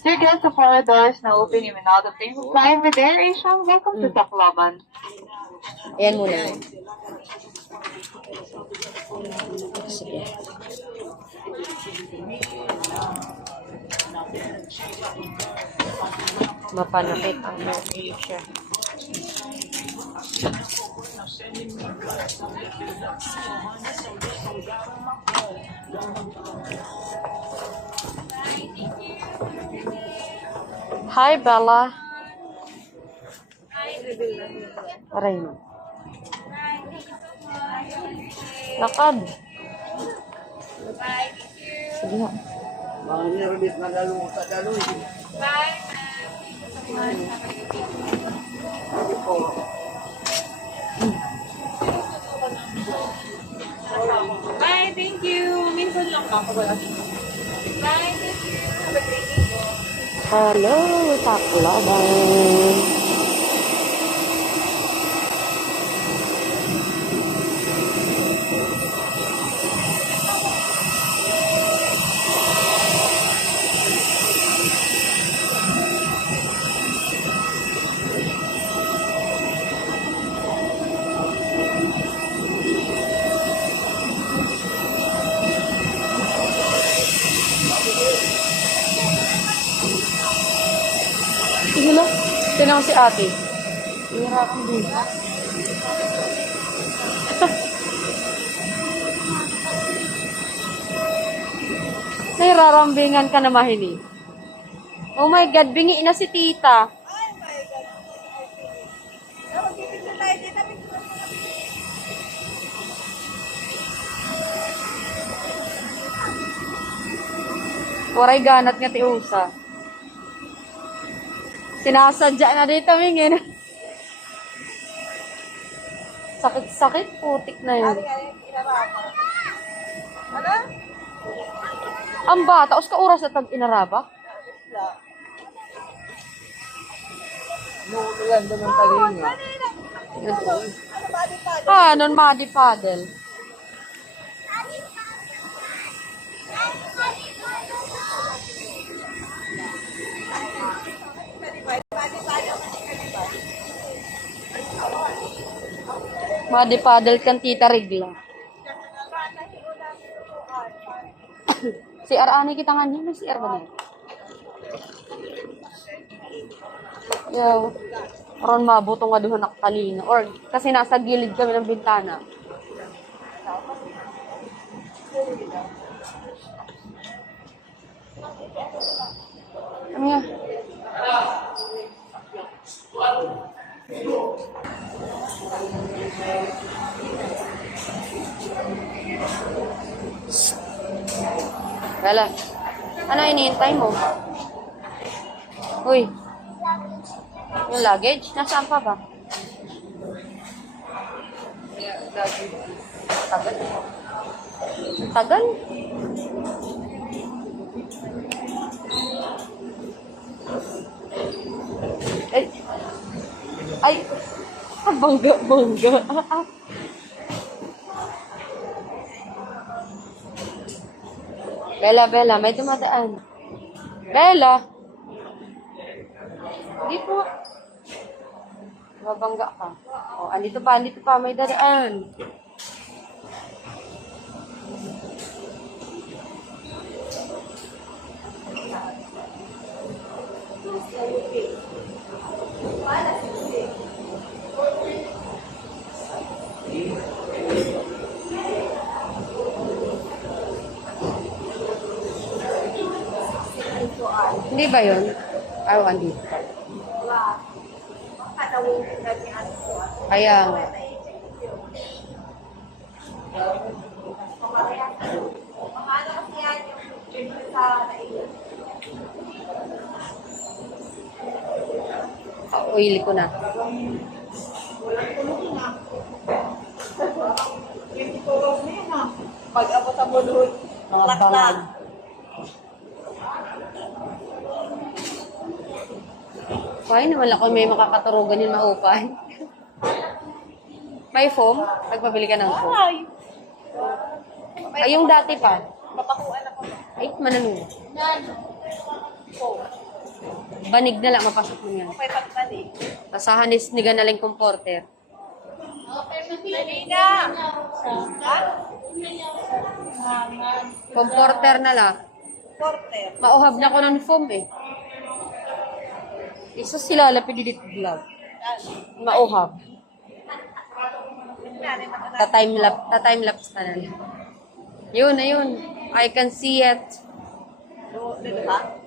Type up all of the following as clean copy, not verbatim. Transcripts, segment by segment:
Dear guests of our doors na open yung Minaldo Pink Flying with Air Asia. Welcome to Tacloban. Ayan muna. Sige. Mapanakit ang Air Asia. Hi, Bella. Aray mo. Lakad. Sige na. Mga nervous na lalo sa lalo. Bye, thank you. Minsan lang ako wala. Bye, thank you. Have a great day. Hello, Tacloban. Sige lang. Tinang si ate. Hihirapan din. Nahirarambingan ka na mahini. Oh my God, bingi na si tita. Waray ganat nga ti usa. Sinasadya na dito, mingin. Sakit-sakit, putik na yun. Ano? Ang bata, os ka oras at pag-inaraba? Nuulan doon ng talinga. Non madi paddle. Madi paddle kan tita Rigla. Si Arani kita nga niya, si Ar ba na? Yo, aron mabuto nga duha nakakalina. Or, kasi nasa gilid kami ng bintana. Ano yan? Wala. Ano hinihintay mo? Uy. Yung luggage? Nasaan pa ba? Tagal. Tagal? Ay. Ay. Bangga, bangga. Bella, Bella, may dumadaan. Bella! Hindi po. Mabangga ka. O, andito pa, may dadaan. Hindi ba yun? Ayaw, andito. Kaya nga. Uili ko na. Pag-abot ang bulod, laklan. Kaya naman ako may makakaturugan yun maupay. May foam? Nagpabili ka ng foam. Ay. Ay, yung dati pa. Papakuan ako. Ay, mananong. Banig na lang, mapasok mo yan. Okay, pagbalik. Tasahan is ni ganaling comporter. Dali na. Ha? Comporter na lang. Porter. Mauhab na ko ng foam eh. Isa sila lapid dito vlog. Mauhab. Ta-time lapse na lang. Yun, ayun. I can see it.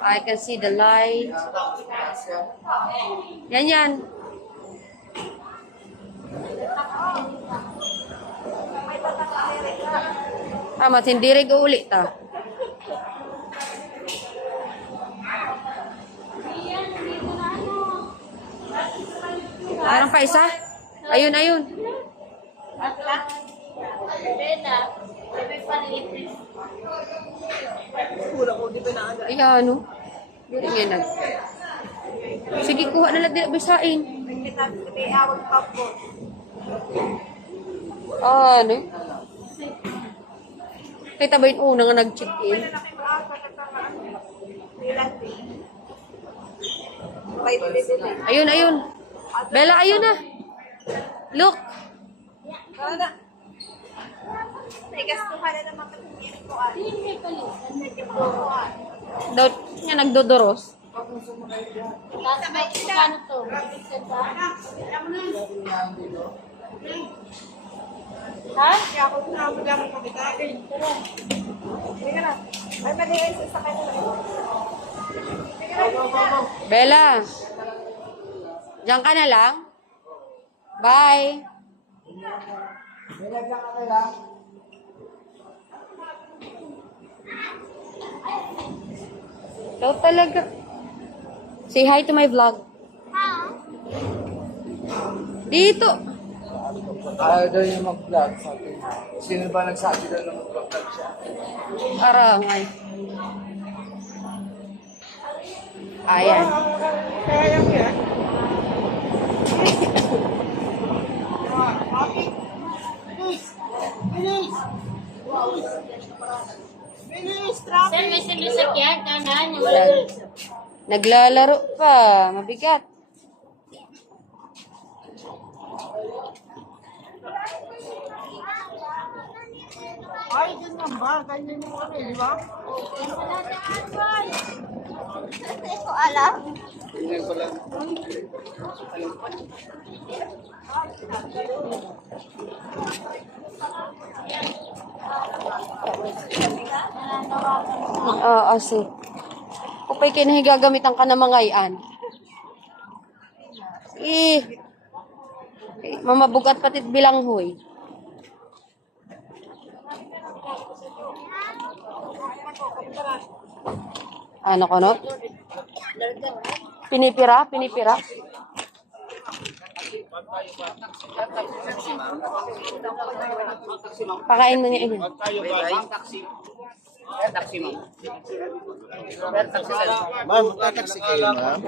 I can see the light. Yan yan. Matindiri ko ulit ta. Meron pa isa? Ayun, ayun. Ay, ano? Hindi nga. Sige, kuha na lang din bisain. Ano? Kita ba yung una nga nag-check-in? Ayun, ayun. Bella, ayun na. Look. Daw niya nagdodoros. Ha? Kaya ako sinabi mo kabitain. Hindi ka na. Ay, mali sa kanya. Bella. Diyan ka na lang. Bye. Ikaw talaga. Say hi to my vlog. Dito. Ayaw daw niya mag-vlog sa akin. Sino ba nagsabi daw na mag-vlog siya? Arangay. Ayan. Sir, may sinisakyan, kanan. Naglalaro pa. Mabigat. Ay, ganyan ba? Ganyan yung ano, di ba? Hindi ko alam. Ganyan ko lang. Asi. Kupay kinahigagamitan ka na mangayan. Mamabugat patit bilanghoy. Ano ko no? Pinipira? Pinipira? Pakain mo niya ini. Ma'am, taxi kayo, ma'am.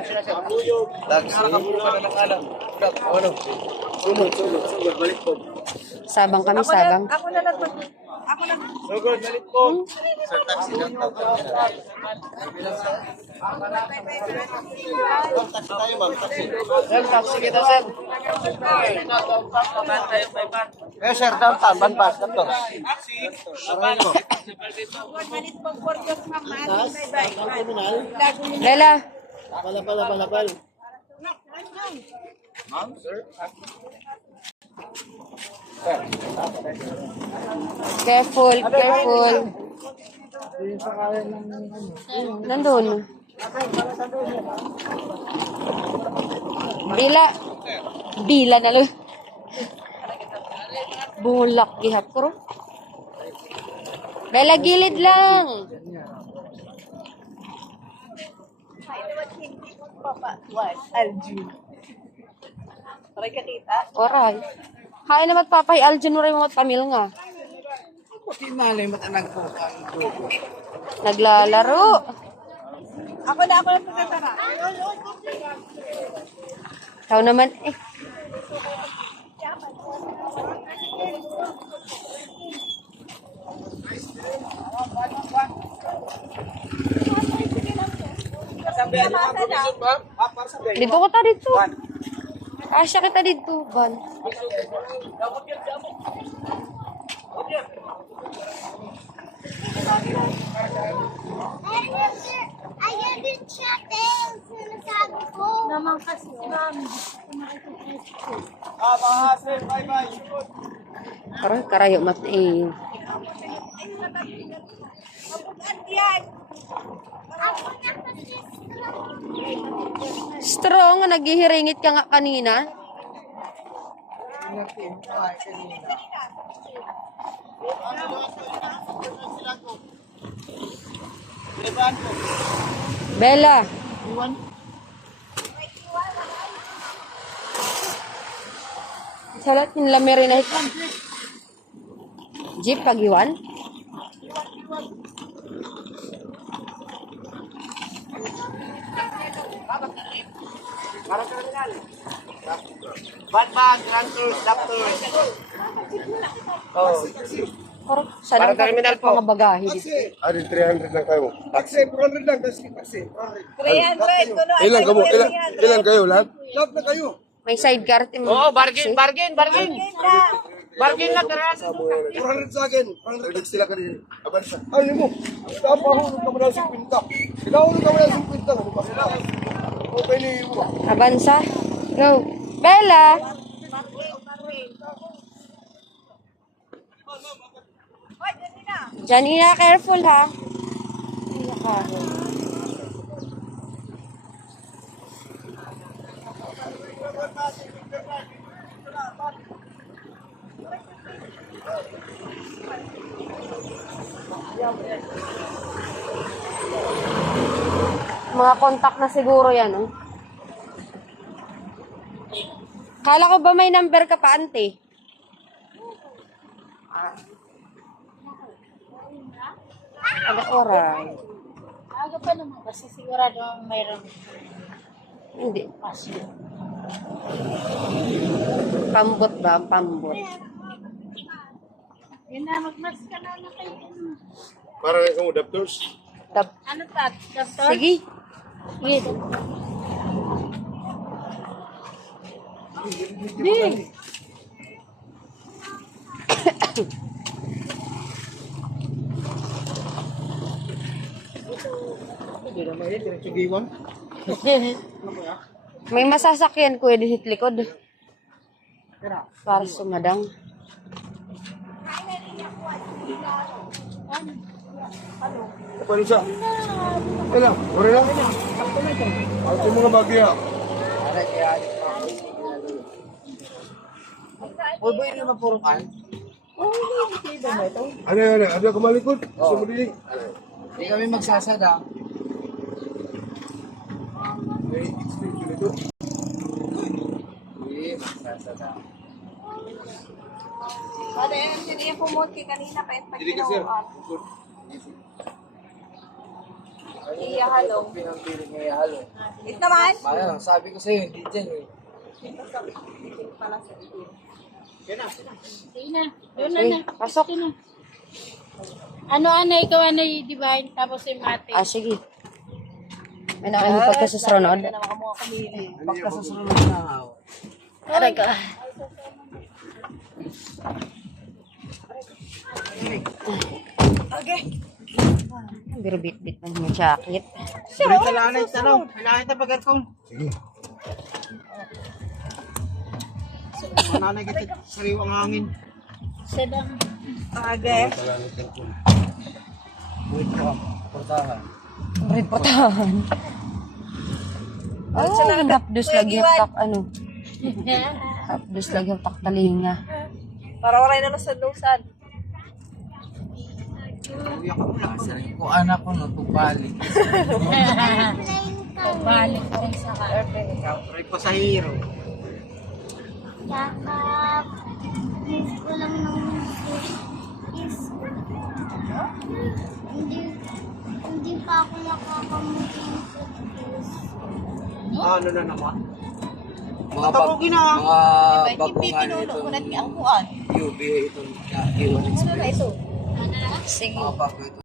Taxi. Ano? Sugod, balik po. Sabang kami, sabang. Ako na lang. Ako na. Sugod, balik po. Sir, taxi lang daw. Taxi tayo, ma'am. Taxi. Sir, taxi kita, sir. Eh, sir, downtown. Banbas na to. Taxi. Aray mo. Manit pang portos ma'am. Bye-bye. Lela. Balabal. Ma'am, sir. Careful, careful. Nandun. Bila na lang. Bulak gihap ko. Bella, gilid lang. Aljun. Aray ka kita. Oray. Hain naman papay Aljun mo rin mga pamil nga. Pati malay matanag po. Naglalaro. Ako na pagkatara. Ikaw naman eh. Dito ko ta dito. Asya kita dito, Van. Ayan din siya, Tels. Sinasabi ko. Naman kasi, mami. Parang karayo mat eh. Ako na kasi Strong, naghihiringit ka nga kanina. Bella. Salat nila meron na ito. Jeep kagiwan. Batman, Grand Tours, Doctors. Oh. Sana terminal po nga bagahe dito. Ari 300 lang kayo. Taxi, 400 lang. Taxi. 300. Tulo. Ilan kayo? Ilan kayo lahat? Lahat na kayo. May sidecar team. Oo, bargain. Bargain na, tara. 400 sa akin. 400 sila kanina. Abansa. Ano mo? Napahulog ka mo na sa kwinta. Pinahulog ka mo na sa kwinta. Ano ba? Okay ni mo. Avanza. Go. Bella. Janina, careful ha. Ay, nakahoy. Mga contact na siguro yan, oh. Kala ko ba may number ka pa, ante? Aga oras. Aga pa naman kasi sigurado ang mayroon. Hindi. Pasyo. Pambot ba? Pambot. Yun na, magmas ka na kayo. Para nga kamu doctors. Ano tat? Doktor? Sige. Sige. May masasakyan ko di sa likod. Para sumadang. Paano siya? Ilan? Ore lang? Ako mga bagya. Uy, boy, naman puro kan. Ano yan? Ano yung kumalikod? Sumudiling. Hindi kami magsasada. May extension ito. Hindi, magsasada. Ano yan, hindi yung pumunti kanina pa yung Dili ka sir. Iyahalo. Pinangpiling niya ihalo. Ito naman. Maya, sabi ko sa'yo, hindi dyan eh. Sige na. Doon na Uy, na. pasok. Sige na. Ano, ikaw divine, tapos si Mate. Ah, sige. May nakalimutan ka sa sunod. Pagkasusunod na ako. Aray ka. Okay. Pero bit-bit man yung jacket. Berita lang na tanong. Kailangan ito pag-arkong. Sige. Nanay kita sariwang hangin. Sedang. Okay. Wait ko. Portahan. Reportahan. Oh, hapdos lagi haptak ano. Hapdos lagi haptak talinga. Para oray na sa lusan. Uy, ako lang. Sarili ko anak ko no, tugbalik. Balik ko rin sa ka. Try ko sa hero. Yakap. Miss ko lang ng miss. Hindi pa ako nakakamutin sa kiss. Ano na naman? Mga bagungan ito. UV ito. Iwan Ano na ito? Sige. mga bago ito.